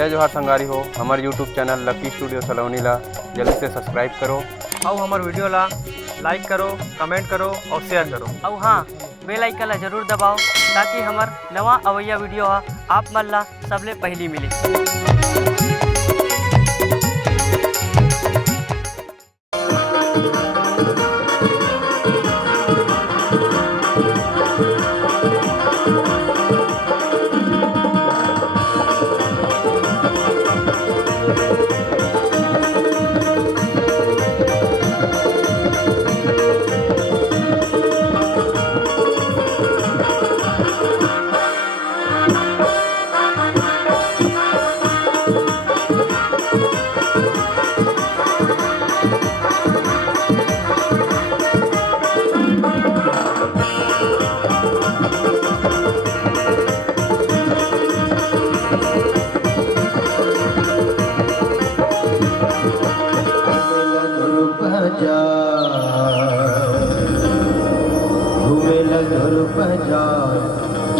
जय जोहार संगारी हो। हमारे यूट्यूब चैनल लकी स्टूडियो सलोनी ला जल्दी से सब्सक्राइब करो और हमारे वीडियो ला लाइक करो, कमेंट करो और शेयर करो। और हाँ, बेल आइकन ला जरूर दबाओ ताकि हमार नवा अवैया वीडियो आप मन ला सबले पहली मिले।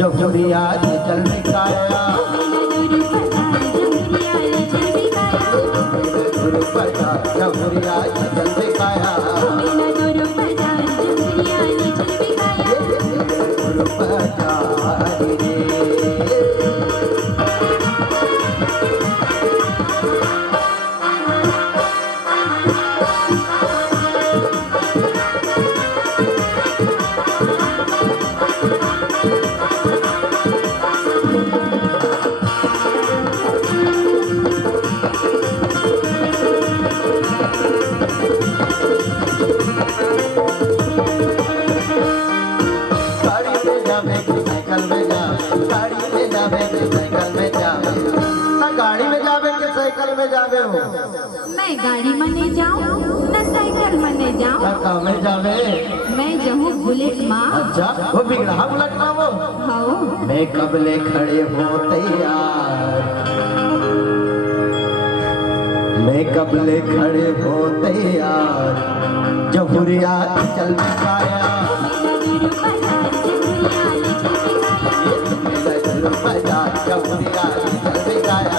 जमुरिया चल निकाया जमुरिया चल निकाया मैं गाड़ी में नहीं जाऊँ न साइकिल में नहीं जाऊँ। में जावे मैं जाऊँ बुलेट माँ। अच्छा वो बिगड़ा बुलेट माँ वो हाँ। मैं कबले खड़े हो तैयार, मैं कबले खड़े हो तैयार जमुरिया चल निकाया जमुरिया चल निकाया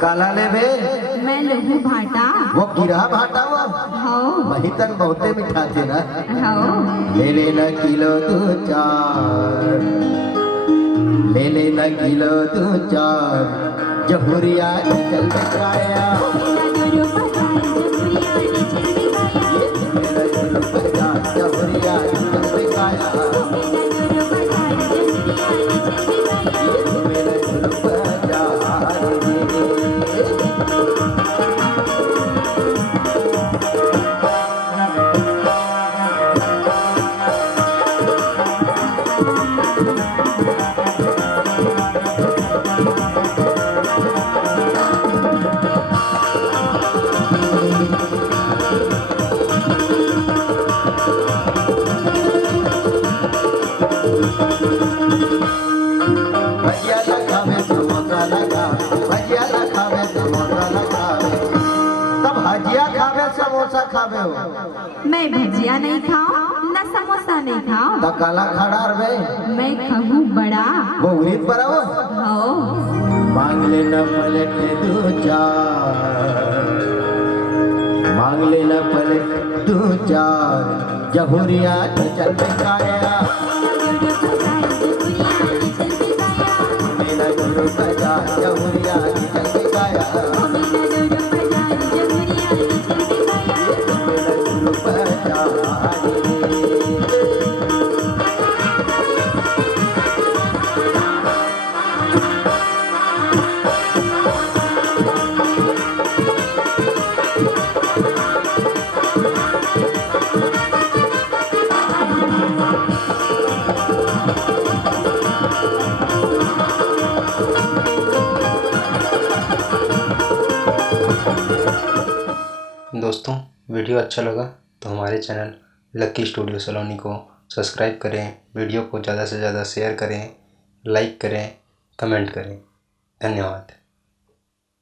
काला ले बे मैं लहू भाटा वो गिरा भाटा वो हाँ। वही तक बहुते मिठा थे ना हाँ। ले लेना किलो दो चार, ले लेना किलो दो चार जमुरिया चल निकाया जमुरिया चल निकाया खावे हो। मैं भजिया नहीं खाऊं न समोसा नहीं खाऊं। तो काला खड़ा रे मैं खाऊं बड़ा वो उरीद पर आओ हाँ। मांग लेना पलट दो चार, मांग लेना पलट दो चार जमुरिया चल निकाया जमुरिया चल निकाया दोस्तों, वीडियो अच्छा लगा तो हमारे चैनल लकी स्टूडियो सलोनी को सब्सक्राइब करें, वीडियो को ज़्यादा से ज़्यादा शेयर करें, लाइक करें, कमेंट करें। धन्यवाद।